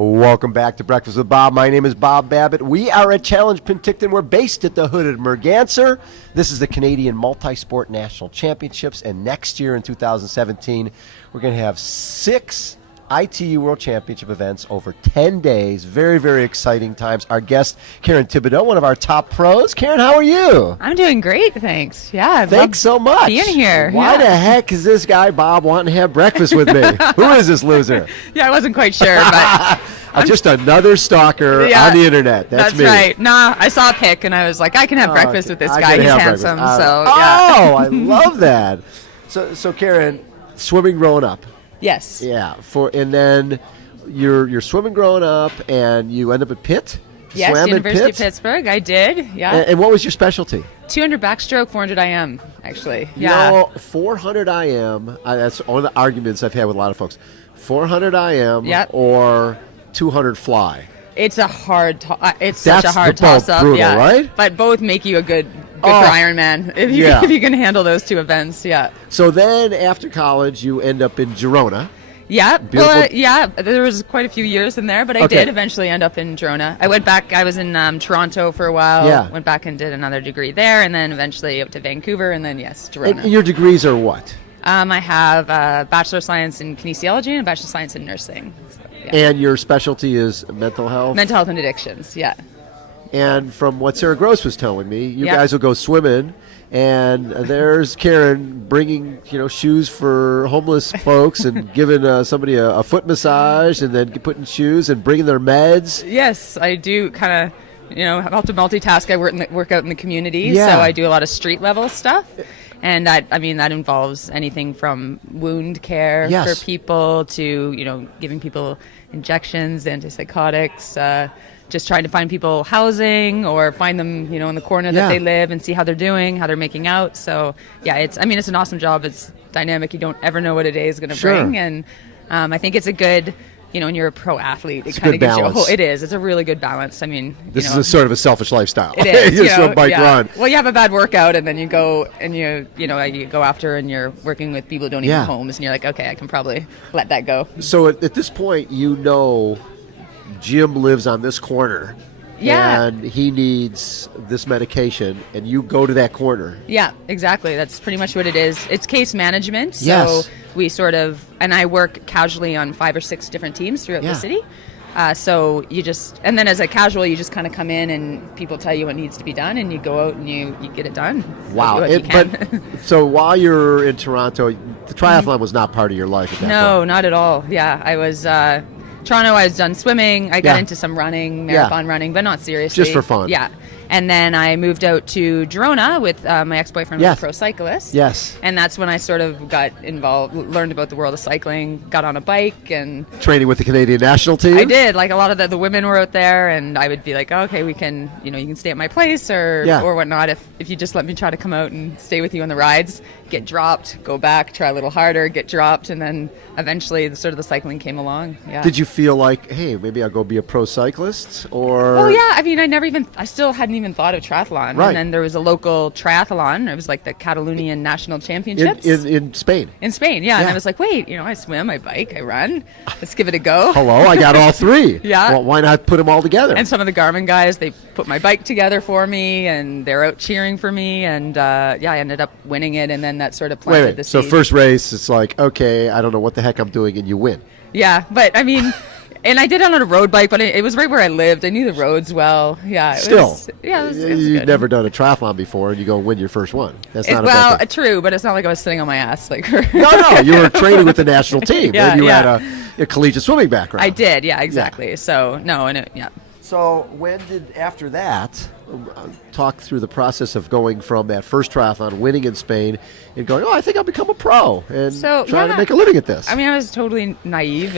Welcome back to Breakfast with Bob. My name is Bob Babbitt. We are at Challenge Penticton. We're based at the hooded Merganser. This is the Canadian Multi-Sport National Championships, and next year in 2017, we're going to have 6 ITU World Championship events over 10 days. Very, very exciting times. Our guest, Karen Thibodeau, one of our top pros. Karen, how are you? I'm doing great, thanks. Yeah, thanks so much. Being here. Why the heck is this guy, Bob, wanting to have breakfast with me? Who is this loser? Yeah, I wasn't quite sure, but... just another stalker on the internet. That's me. Right. Nah, I saw a pic, and I was like, I can have breakfast with this guy. He's handsome, so yeah. Oh, I love that. So Karen, swimming growing up. Yes. Yeah. And then you're swimming growing up, and you end up at Pitt. Yes, Swam University at of Pittsburgh. I did. Yeah. And what was your specialty? 200 backstroke, 400 IM. Actually. Yeah. 400 IM. That's one of the arguments I've had with a lot of folks. 400 IM or 200 fly. It's a hard. Such a hard toss-up. Brutal, yeah. Right? But both make you a good for Ironman if you can handle those two events. Yeah. So then after college, you end up in Girona. Yeah. Well, there was quite a few years in there, but I did eventually end up in Girona. I went back. I was in Toronto for a while. Yeah. Went back and did another degree there, and then eventually up to Vancouver, and then Girona. And your degrees are what? I have a Bachelor of Science in Kinesiology and a Bachelor of Science in Nursing. So, yeah. And your specialty is mental health? Mental health and addictions, yeah. And from what Sarah Gross was telling me, you guys will go swimming, and there's Karen bringing shoes for homeless folks and giving somebody a foot massage, and then putting shoes and bringing their meds. Yes, I do kind of have to multitask. I work out in the community, so I do a lot of street level stuff. And that involves anything from wound care for people to, giving people injections, antipsychotics, just trying to find people housing or find them, in the corner that they live and see how they're doing, how they're making out. So, it's an awesome job. It's dynamic. You don't ever know what a day is going to bring. And I think it's a good... when you're a pro athlete, it kind of gives you a whole. It is. It's a really good balance. I mean, this is a sort of a selfish lifestyle. It is. You swim, bike, run. Well, you have a bad workout, and then you go and you go after, and you're working with people who don't even have homes, and you're like, okay, I can probably let that go. So at this point, Jim lives on this corner. Yeah. And he needs this medication, and you go to that corner. Yeah, exactly. That's pretty much what it is. It's case management. Yes. So we and I work casually on 5 or 6 different teams throughout the city. So and then as a casual, you just kind of come in and people tell you what needs to be done, and you go out and you get it done. Wow. So while you're in Toronto, the triathlon was not part of your life at that point? No, not at all. Yeah, I was... Toronto, I was done swimming. I got into some running, marathon running, but not seriously. Just for fun. Yeah. And then I moved out to Girona with my ex-boyfriend, who was a pro cyclist. Yes. And that's when I sort of got involved, learned about the world of cycling, got on a bike and... Training with the Canadian national team? I did. Like a lot of the women were out there, and I would be like, oh, okay, we can, you can stay at my place or whatnot if you just let me try to come out and stay with you on the rides, get dropped, go back, try a little harder, get dropped, and then eventually the cycling came along. Yeah. Did you feel like, hey, maybe I'll go be a pro cyclist? Or... Well, yeah. I mean, I still hadn't even thought of triathlon. Right. And then there was a local triathlon. It was like the Catalonian National Championships. In Spain. In Spain, yeah. And I was like, wait, I swim, I bike, I run. Let's give it a go. Hello, I got all 3. Yeah. Well, why not put them all together? And some of the Garmin guys, they put my bike together for me, and they're out cheering for me. And, I ended up winning it, and then that sort of planted the seed. So first race, it's like, okay, I don't know what the heck I'm doing, and you win. Yeah, but I mean... And I did it on a road bike, but it was right where I lived. I knew the roads well. Yeah. It was you've never done a triathlon before, and you go win your first one. That's not a bad thing. True, but it's not like I was sitting on my ass. Like No, you were training with the national team, and you had a collegiate swimming background. I did, yeah, exactly. Yeah. So So when did after that? Talk through the process of going from that first triathlon, winning in Spain, and going, I think I'll become a pro and trying to make a living at this. I mean, I was totally naive,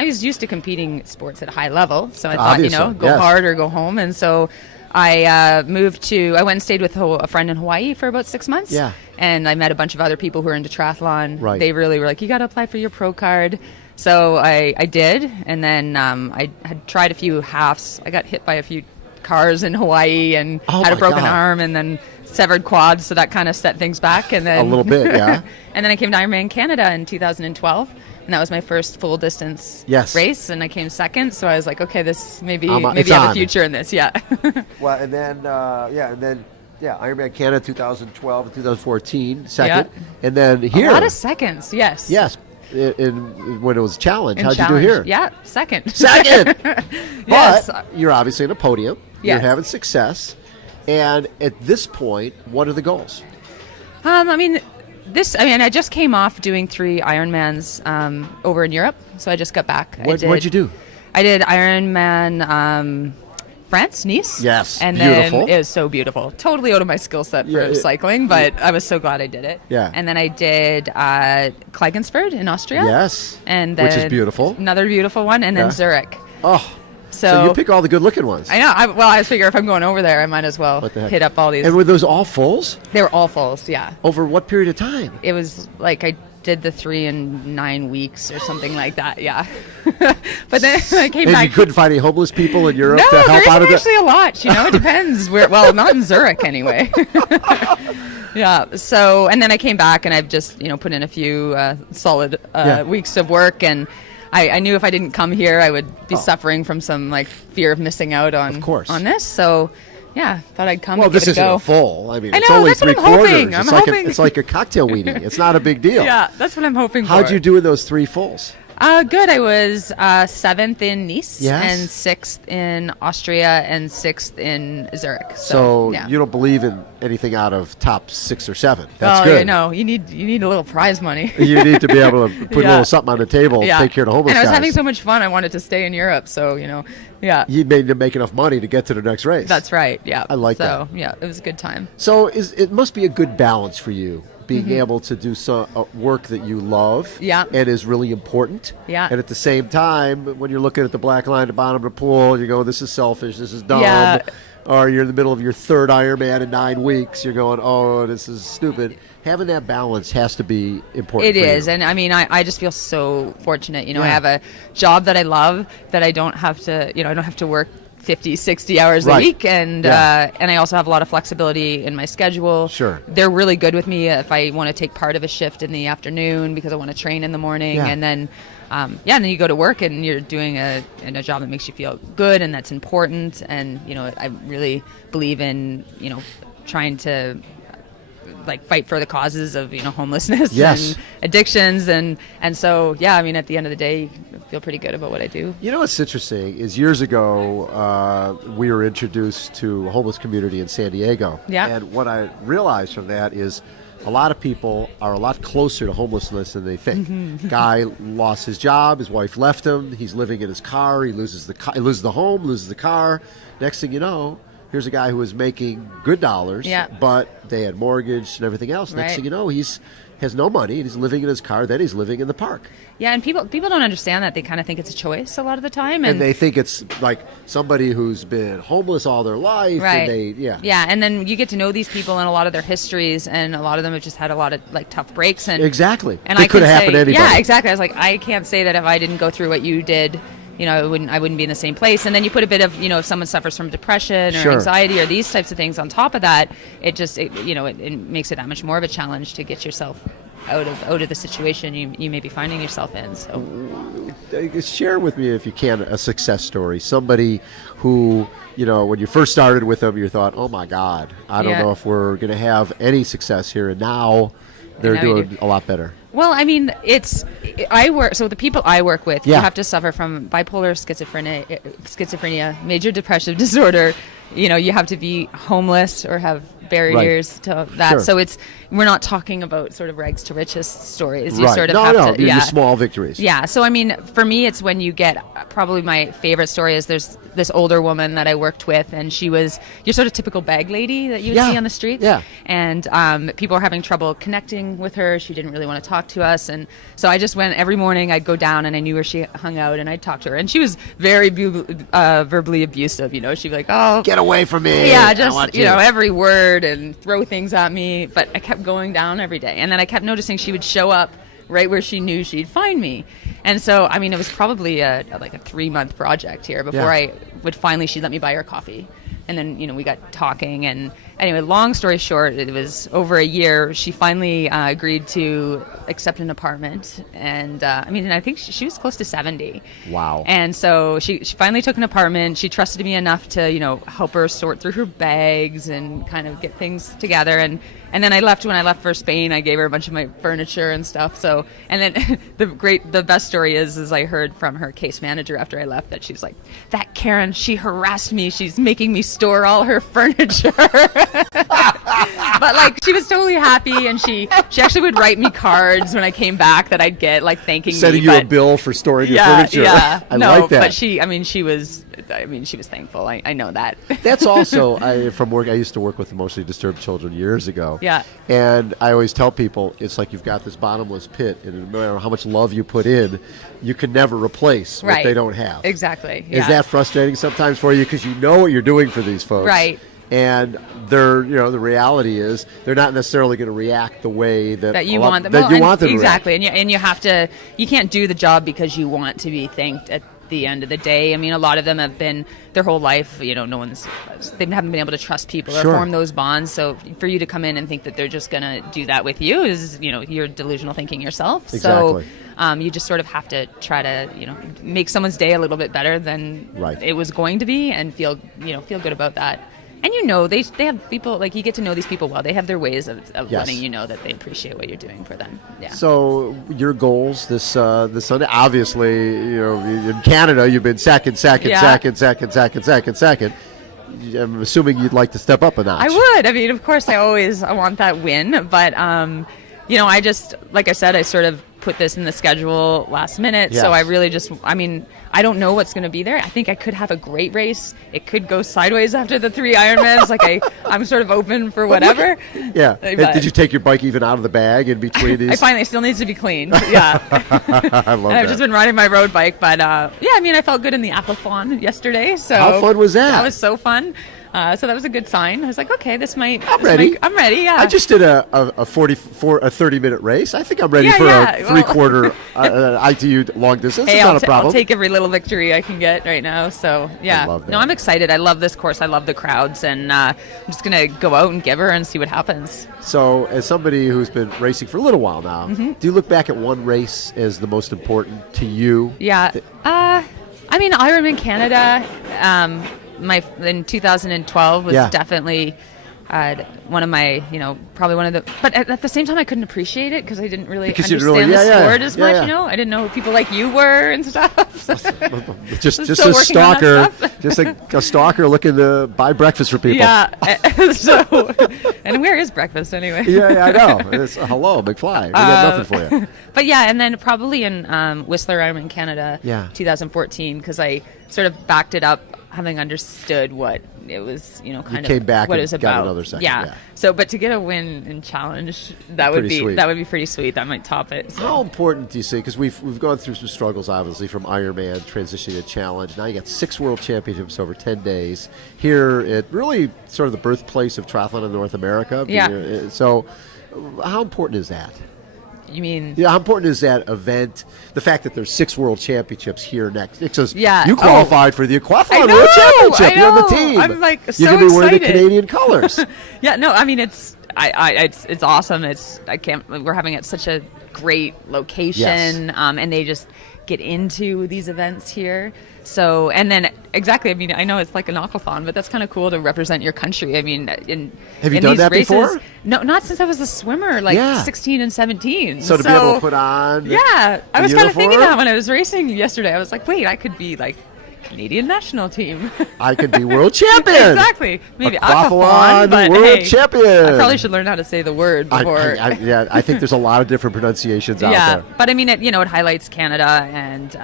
I was used to competing sports at a high level, so I thought, go hard or go home. And so I went and stayed with a friend in Hawaii for about 6 months. Yeah. And I met a bunch of other people who were into triathlon. Right. They really were like, you got to apply for your pro card. So I did, and then I had tried a few halves. I got hit by a few cars in Hawaii and had a broken arm and then severed quads, so that kind of set things back. And then a little bit, yeah. And then I came to Ironman Canada in 2012. and that was my first full distance Yes. race, and I came second. So I was like, okay, this maybe I it's have on. a future in this. Yeah. Well, and then Ironman Canada 2012 and 2014, second, and then here a lot of seconds. Yes. Yes. When it was Challenge, how'd Challenge. you do here? Yeah, second. Second. Yes. But you're obviously in a podium. Yes. You're having success. And at this point, what are the goals? I just came off doing 3 Ironmans over in Europe, so I just got back. What'd you do? I did Ironman France, Nice. Yes, and beautiful. then it was so beautiful. Totally out of my skill set for cycling, but I was so glad I did it. Yeah. And then I did Klagenfurt in Austria. Yes, and then which is beautiful. Another beautiful one, and then Zurich. Oh, so you pick all the good-looking ones. I know. I figure if I'm going over there, I might as well hit up all these. And were those all fulls? They were all fulls, yeah. Over what period of time? It was like I did the 3 in 9 weeks or something like that, yeah. But then I came back. And you couldn't find any homeless people in Europe No, to help out of there isn't actually a lot. It depends. Well, not in Zurich anyway. Yeah. So, and then I came back and I've just put in a few solid weeks of work, and I knew if I didn't come here, I would be suffering from some fear of missing out on this. So. Yeah, thought I'd come and give it a go. Well, this isn't a full. I mean, I know, it's only that's what I'm 3/4. hoping. I'm hoping. It's like a cocktail weenie. It's not a big deal. Yeah, that's what I'm hoping for. How'd you do in those 3 fulls? Good. I was 7th in Nice, Yes. and 6th in Austria, and 6th in Zurich. So yeah. you don't believe in anything out of top 6 or 7. That's good. Yeah, no, you need a little prize money. You need to be able to put a little something on the table, take care of the homeless guys. And I was guys. having so much fun, I wanted to stay in Europe, so, yeah. You made to make enough money to get to the next race. That's right, yeah. I like that. So, yeah, it was a good time. So it must be a good balance for you, being able to do some work that you love and is really important. Yeah. And at the same time, when you're looking at the black line at the bottom of the pool, you go, this is selfish, this is dumb. Yeah. Or you're in the middle of your 3rd Ironman in 9 weeks, you're going, oh, this is stupid. Having that balance has to be important. It is, and I mean, I just feel so fortunate. I have a job that I love, that I don't have to, I don't have to work 50, 60 hours a week, and I also have a lot of flexibility in my schedule. Sure. They're really good with me if I want to take part of a shift in the afternoon because I want to train in the morning, and then and then you go to work and you're doing a job that makes you feel good and that's important, and I really believe in trying to fight for the causes of homelessness and addictions, and so I mean, at the end of the day, I feel pretty good about what I do. What's interesting is years ago we were introduced to a homeless community in San Diego, and what I realized from that is a lot of people are a lot closer to homelessness than they think. Guy lost his job, his wife left him, he's living in his car, he loses the home, loses the car. Next thing you know, here's a guy who was making good dollars, but they had mortgage and everything else. Next thing you know, he's has no money, and he's living in his car, then he's living in the park. Yeah, and people don't understand that. They kind of think it's a choice a lot of the time. And they think it's like somebody who's been homeless all their life. Right. And Yeah, and then you get to know these people and a lot of their histories, and a lot of them have just had a lot of tough breaks. And exactly. And it could have happened to anybody. Yeah, exactly. I was like, I can't say that if I didn't go through what you did, I wouldn't be in the same place. And then you put a bit of, if someone suffers from depression or anxiety or these types of things on top of that, it makes it that much more of a challenge to get yourself out of the situation you may be finding yourself in. So share with me, if you can, a success story. Somebody who, when you first started with them, you thought, oh my God, I don't know if we're going to have any success here. And now they're doing a lot better. Well, I mean, so the people I work with, you have to suffer from bipolar schizophrenia, major depressive disorder. You have to be homeless or have barriers to that. Sure. So we're not talking about sort of rags to riches stories. You Right. sort of No, have to, these small victories. Yeah. So, I mean, for me, it's when you get, probably my favorite story is there's this older woman that I worked with, and she was your sort of typical bag lady that you would see on the streets. Yeah. And people were having trouble connecting with her. She didn't really want to talk to us. And so I just went every morning, I'd go down and I knew where she hung out, and I'd talk to her. And she was very verbally abusive, She'd be like, oh, get away from me. Yeah, just, every word, and throw things at me. But I kept going down every day. And then I kept noticing she would show up right where she knew she'd find me. And so, I mean, it was probably a 3-month project here before she'd let me buy her coffee. And then, we got talking, and anyway, long story short, it was over a year. She finally agreed to accept an apartment, and I think she was close to 70. Wow. And so she finally took an apartment. She trusted me enough to help her sort through her bags and kind of get things together. And then when I left for Spain, I gave her a bunch of my furniture and stuff. So, and then the best story is I heard from her case manager after I left that she's like, that Karen, she harassed me. She's making me store all her furniture. But like, she was totally happy, and she actually would write me cards when I came back that I'd get, like, thanking me. Sending you a bill for storing your furniture. Yeah, I like that. But she was thankful. I know that. That's also from work. I used to work with emotionally disturbed children years ago. Yeah. And I always tell people, it's like you've got this bottomless pit, and no matter how much love you put in, you can never replace what they don't have. Exactly. Yeah. Is that frustrating sometimes for you, because you know what you're doing for these folks? Right. And they're, the reality is they're not necessarily going to react the way that you want them. Exactly. And you have to. You can't do the job because you want to be thanked at the end of the day. I mean, a lot of them have been their whole life. They haven't been able to trust people or form those bonds. So for you to come in and think that they're just going to do that with you is, you're delusional thinking yourself. Exactly. So you just sort of have to try to, make someone's day a little bit better than it was going to be, and feel good about that. And they have people, like, you get to know these people well. They have their ways of letting you know that they appreciate what you're doing for them. Yeah. So your goals this Sunday, obviously, in Canada, you've been second. I'm assuming you'd like to step up a notch. I would. I mean, of course, I want that win. But, I just, like I said, I sort of put this in the schedule last minute. Yes. So I really I don't know what's going to be there. I think I could have a great race. It could go sideways after the 3 Ironmans. Like I'm sort of open for whatever. Yeah. Did you take your bike even out of the bag in between these? It still needs to be cleaned. Yeah. I love that. I've just been riding my road bike, but I felt good in the aquathon yesterday. So how fun was that? That was so fun. So that was a good sign. I was like, okay, I'm ready. I'm ready. Yeah. I just did a 30-minute race. I think I'm ready for a three-quarter ITU long distance. It's not a problem. I'll take every little victory I can get right now. So yeah, I love that. No, I'm excited. I love this course. I love the crowds, and I'm just gonna go out and give her and see what happens. So, as somebody who's been racing for a little while now, do you look back at one race as the most important to you? Yeah. Ironman Canada. In 2012 was definitely one of my, probably one of the. But at the same time, I couldn't appreciate it because I didn't really understand the sport as much. I didn't know who people like you were and stuff. just a stalker, just a stalker looking to buy breakfast for people. Yeah. And where is breakfast anyway? Yeah, I know. It's hello, McFly. We got nothing for you. But and then probably in Whistler Ironman Canada, 2014, because I sort of backed it up, having understood what it was, what it was about. Got another second. Yeah. So, but to get a win in challenge, that would be pretty sweet. That might top it. So. How important do you see? Because we've gone through some struggles, obviously, from Ironman transitioning to challenge. Now you got 6 world championships over 10 days here at really sort of the birthplace of triathlon in North America. Yeah. So, how important is that? You mean? Yeah, how important is that event? The fact that there's 6 world championships here next. It says you qualified for the Aquathlon World Championship. You're on the team. I'm like so excited. You're going to be wearing the Canadian colors. Yeah, no, I mean it's awesome. We're having it such a great location, and they just get into these events here. So, and then exactly, I mean, I know it's like an aquathon, but that's kind of cool to represent your country. I mean, have you in done these that races, before? No, not since I was a swimmer, 16 and 17. So to be able to put on, I was kind of thinking that when I was racing yesterday. I was like, wait, I could be like Canadian national team. I could be world champion. Exactly. Maybe aquathon, but world champion. I probably should learn how to say the word before. I think there's a lot of different pronunciations out there. Yeah, but I mean, it highlights Canada, and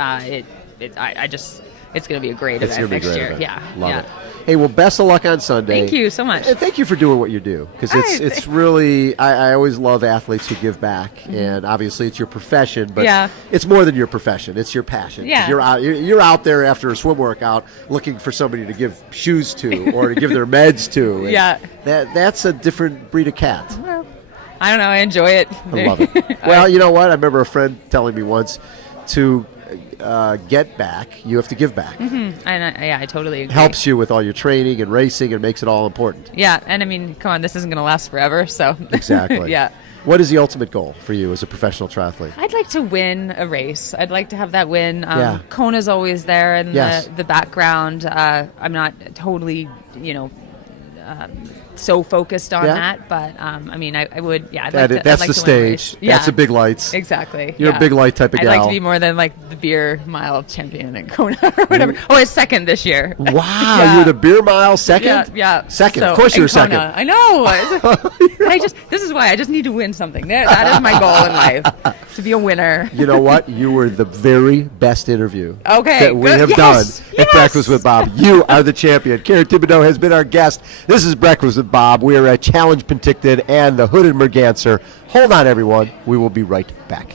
it's going to be a great event next year. Event. Yeah. Love it. Hey, well, best of luck on Sunday. Thank you so much. And thank you for doing what you do, because it's really, I always love athletes who give back, and obviously it's your profession, but it's more than your profession. It's your passion. Yeah. You're out there after a swim workout looking for somebody to give shoes to or to give their meds to. Yeah. That's a different breed of cat. Well, I don't know. I enjoy it. I love it. Well, you know what? I remember a friend telling me once to get back, you have to give back. Mm-hmm. And I totally agree. Helps you with all your training and racing and makes it all important. Yeah, and I mean, come on, this isn't going to last forever, so. Exactly. Yeah. What is the ultimate goal for you as a professional triathlete? I'd like to win a race. I'd like to have that win. Yeah. Kona's always there in Yes. the background. I'm not totally, so focused on that, but I mean, I would, yeah. That's the stage. That's the big lights. Exactly. You're a big light type of gal. I'd like to be more than like the beer mile champion in Kona or whatever. Oh, it's second this year. Wow, you're the beer mile second? Yeah. Second. So, of course you're second. I know. This is why I just need to win something. That is my goal in life, to be a winner. You know what? You were the very best interview that we have done at Breakfast with Bob. You are the champion. Karen Thibodeau has been our guest. This is Breakfast with Bob. We are at Challenge Penticton and the Hooded Merganser. Hold on, everyone. We will be right back.